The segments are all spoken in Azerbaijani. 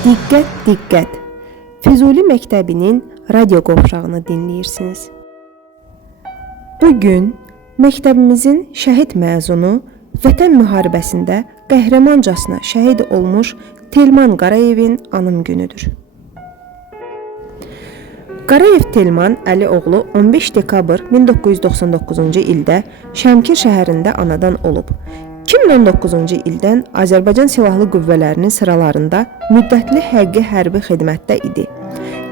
Diqqət, diqqət! Füzuli Məktəbinin radio qovşağını dinləyirsiniz. Bugün məktəbimizin şəhid məzunu Vətən müharibəsində qəhrəmancasına şəhid olmuş Telman Qarayevin anım günüdür. Qarayev Telman Əlioğlu 15 dekabr 1999-cu ildə Şəmkir şəhərində anadan olub. 2019-cu ildən Azərbaycan Silahlı Qüvvələrinin sıralarında müddətli həqqi hərbi xidmətdə idi.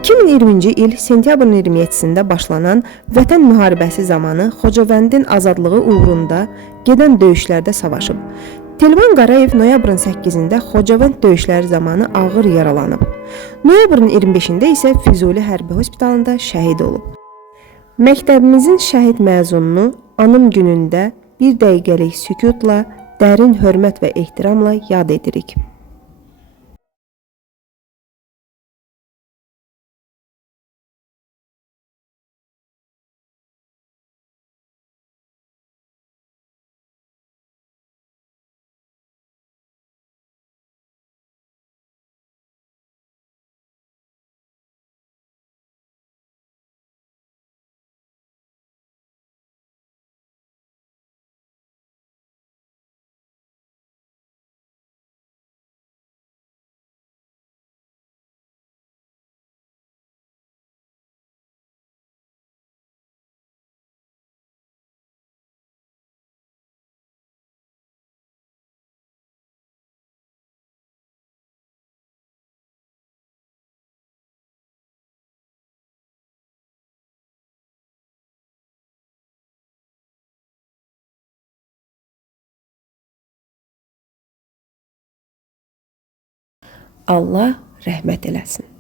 2020-ci il sentyabrın 27-sində başlanan Vətən müharibəsi zamanı Xocavəndin azadlığı uğrunda gedən döyüşlərdə savaşıb. Telman Qarayev noyabrın 8-də Xocavənd döyüşləri zamanı ağır yaralanıb. Noyabrın 25-də isə Füzuli Hərbi Hospitalında şəhid olub. Məktəbimizin şəhid məzununu anım günündə bir dəqiqəlik sükutla, dərin hörmət və ehtiramla yad edirik. Allah rəhmət eləsin.